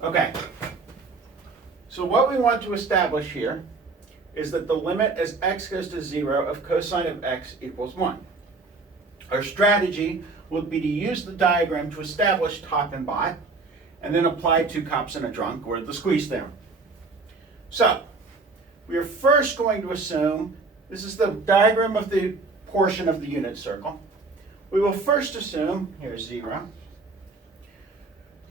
Okay, so what we want to establish here is that the limit as x goes to 0 of cosine of x equals 1. Our strategy would be to use the diagram to establish top and bottom, and then apply two cops and a drunk, or the squeeze theorem. So, we are first going to assume, this is the diagram of the portion of the unit circle. We will first assume, here's 0.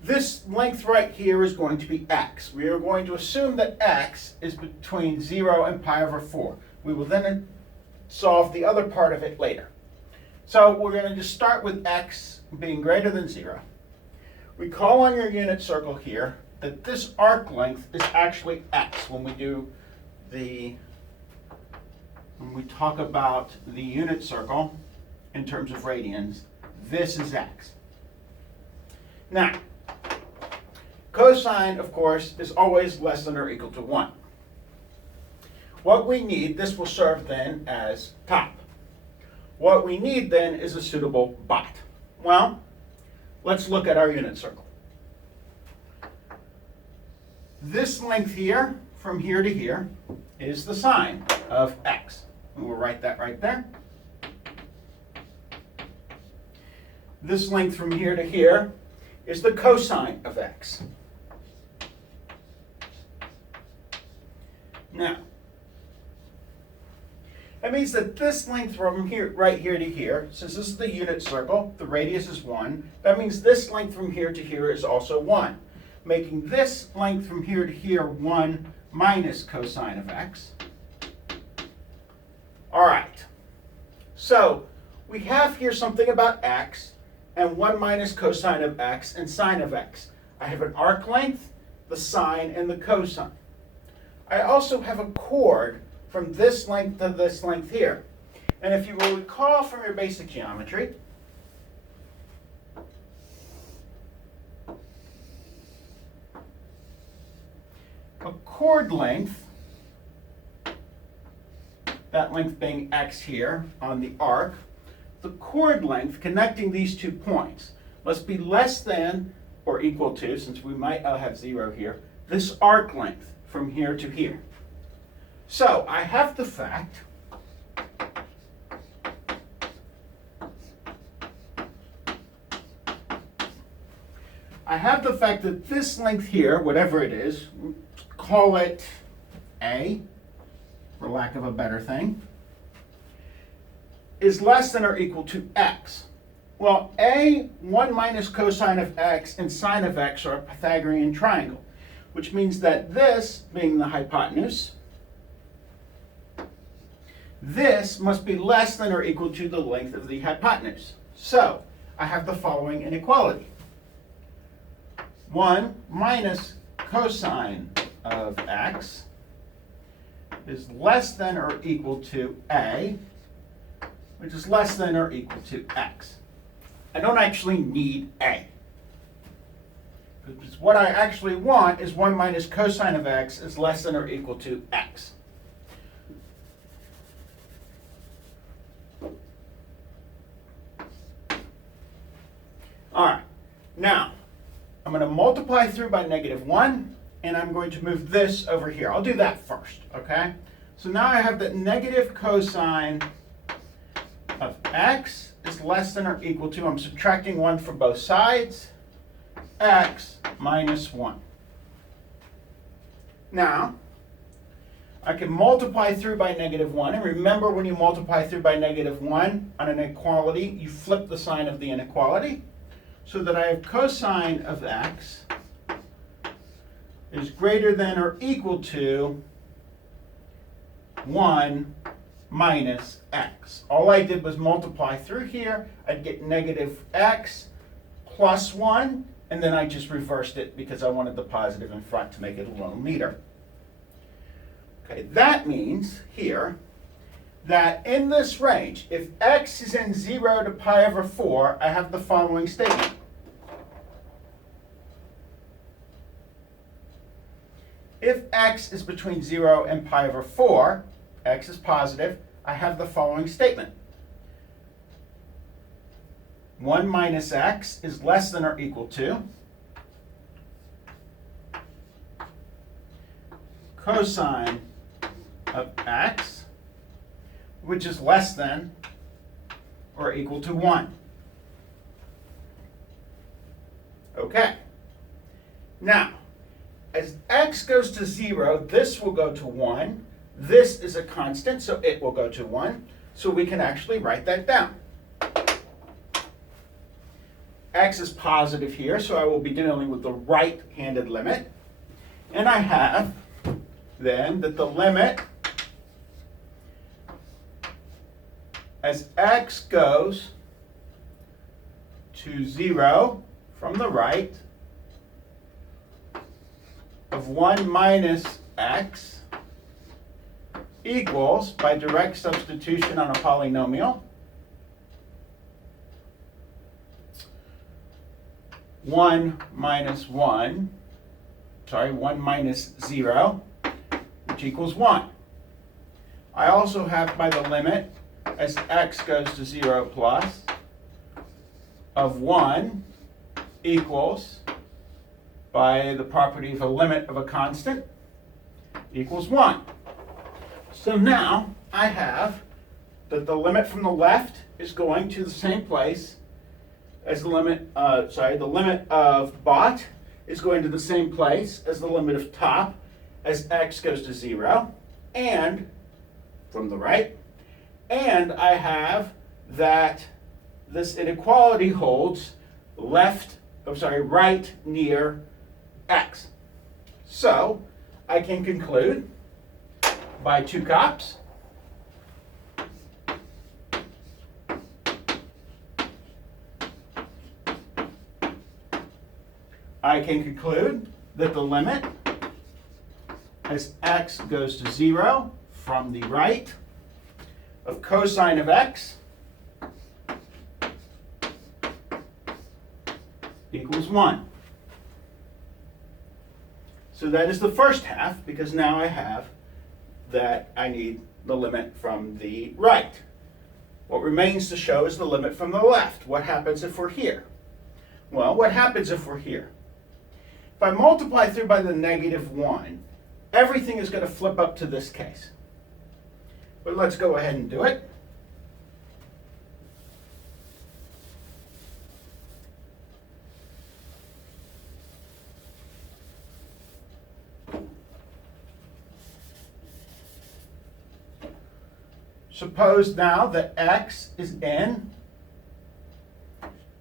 This length right here is going to be x. We are going to assume that x is between 0 and pi over 4. We will then solve the other part of it later. So we're going to just start with x being greater than 0. Recall on your unit circle here that this arc length is actually x when we talk about the unit circle in terms of radians. This is x. Now, cosine, of course, is always less than or equal to 1. What we need, this will serve then as top. What we need then is a suitable bot. Well, let's look at our unit circle. This length here, from here to here, is the sine of x. And we'll write that right there. This length from here to here is the cosine of x. Now, that means that this length from here, right here to here, since this is the unit circle, the radius is 1, that means this length from here to here is also 1, making this length from here to here 1 minus cosine of x. All right, so we have here something about x, and 1 minus cosine of x and sine of x. I have an arc length, the sine, and the cosine. I also have a chord from this length to this length here. And if you will recall from your basic geometry, a chord length, that length being x here on the arc, the chord length connecting these 2 points must be less than or equal to, since we might have 0 here, this arc length from here to here. So I have the fact that this length here, whatever it is, call it A, for lack of a better thing, is less than or equal to x. Well, A, 1 minus cosine of x, and sine of x are a Pythagorean triangle, which means that this, being the hypotenuse, this must be less than or equal to the length of the hypotenuse. So, I have the following inequality. 1 minus cosine of x is less than or equal to A, which is less than or equal to x. I don't actually need A. Because what I actually want is 1 minus cosine of x is less than or equal to x. All right, now I'm going to multiply through by -1, and I'm going to move this over here. I'll do that first, okay? So now I have that negative cosine of x is less than or equal to, I'm subtracting 1 from both sides, x minus 1. Now, I can multiply through by -1, and remember when you multiply through by -1 on an inequality, you flip the sign of the inequality, so that I have cosine of x is greater than or equal to 1 minus x. All I did was multiply through here. I'd get negative x plus 1, and then I just reversed it because I wanted the positive in front to make it a little neater. Okay, that means here that in this range, if x is in 0 to pi over 4, I have the following statement. If x is between 0 and pi over 4, x is positive, I have the following statement. 1 minus x is less than or equal to cosine of x, which is less than or equal to 1. Okay. Now, as x goes to 0, this will go to 1. This is a constant, so it will go to 1. So we can actually write that down. X is positive here, so I will be dealing with the right-handed limit. And I have then that the limit as x goes to 0 from the right of 1 minus x equals, by direct substitution on a polynomial, 1 minus 0, which equals 1. I also have by the limit as x goes to 0 plus of 1 equals, by the property of a limit of a constant, equals 1. So now I have that the limit from the left is going to the same place as the limit, the limit of bot is going to the same place as the limit of top as x goes to 0, and from the right, and I have that this inequality holds right near x. So I can conclude by 2 cops I can conclude that the limit as x goes to 0 from the right of cosine of x equals 1. So that is the first half, because now I have that I need the limit from the right. What remains to show is the limit from the left. What happens if we're here? Well, what happens if we're here? If I multiply through by the -1, everything is going to flip up to this case. But let's go ahead and do it. Suppose now that x is in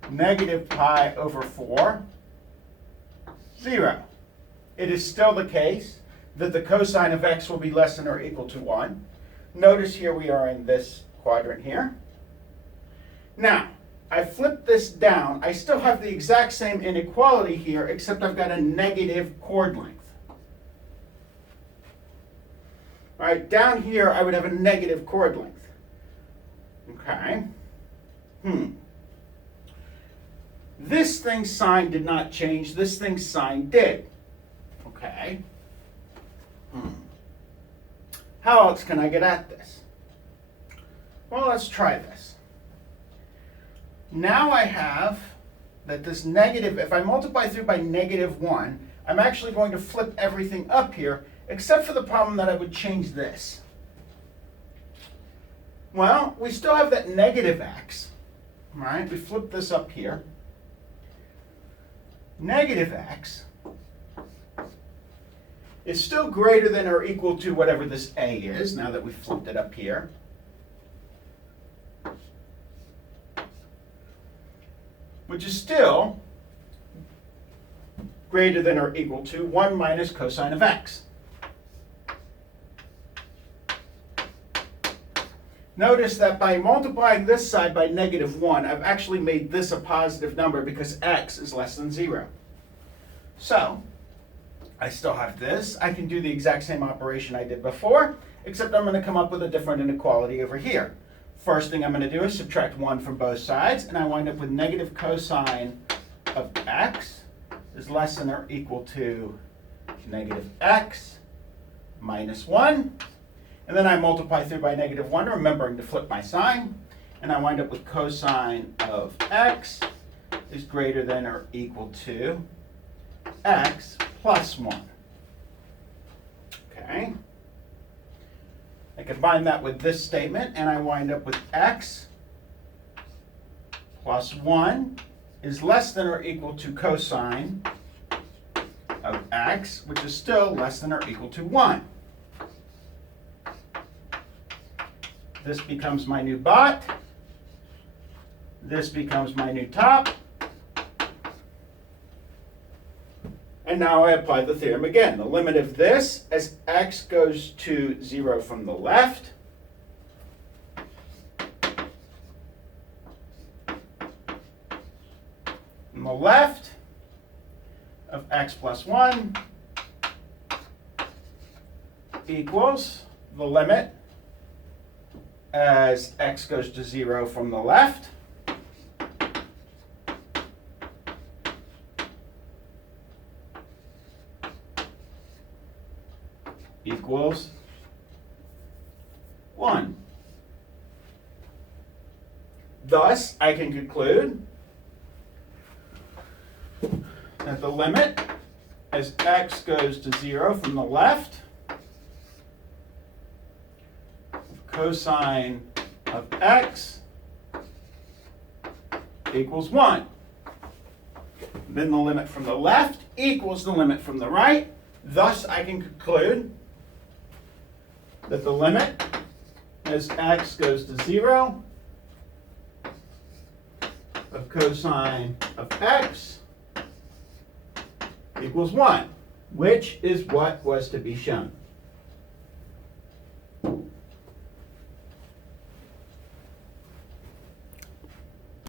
-pi/4, 0. It is still the case that the cosine of x will be less than or equal to 1. Notice here we are in this quadrant here. Now, I flip this down. I still have the exact same inequality here, except I've got a negative chord length. All right, down here I would have a negative chord length. Okay. This thing's sign did not change. This thing's sign did. Okay. How else can I get at this? Well, let's try this. Now I have that this negative, if I multiply through by -1, I'm actually going to flip everything up here, except for the problem that I would change this. Well, we still have that negative x, right? We flip this up here. Negative x is still greater than or equal to whatever this a is, now that we've flipped it up here. Which is still greater than or equal to 1 minus cosine of x. Notice that by multiplying this side by -1, I've actually made this a positive number because x is less than 0. So, I still have this. I can do the exact same operation I did before, except I'm going to come up with a different inequality over here. First thing I'm going to do is subtract 1 from both sides, and I wind up with negative cosine of x is less than or equal to negative x minus 1. And then I multiply through by -1, remembering to flip my sign, and I wind up with cosine of x is greater than or equal to x plus 1. Okay. Okay. I combine that with this statement, and I wind up with x plus 1 is less than or equal to cosine of x, which is still less than or equal to 1. This becomes my new bot. This becomes my new top. And now I apply the theorem again. The limit of this as x goes to 0 from the left of x plus 1 equals the limit as x goes to 0 from the left equals 1. Thus, I can conclude that the limit as x goes to 0 from the left of cosine of x equals 1. Then the limit from the left equals the limit from the right. Thus, I can conclude that the limit as x goes to 0 of cosine of x equals 1, which is what was to be shown.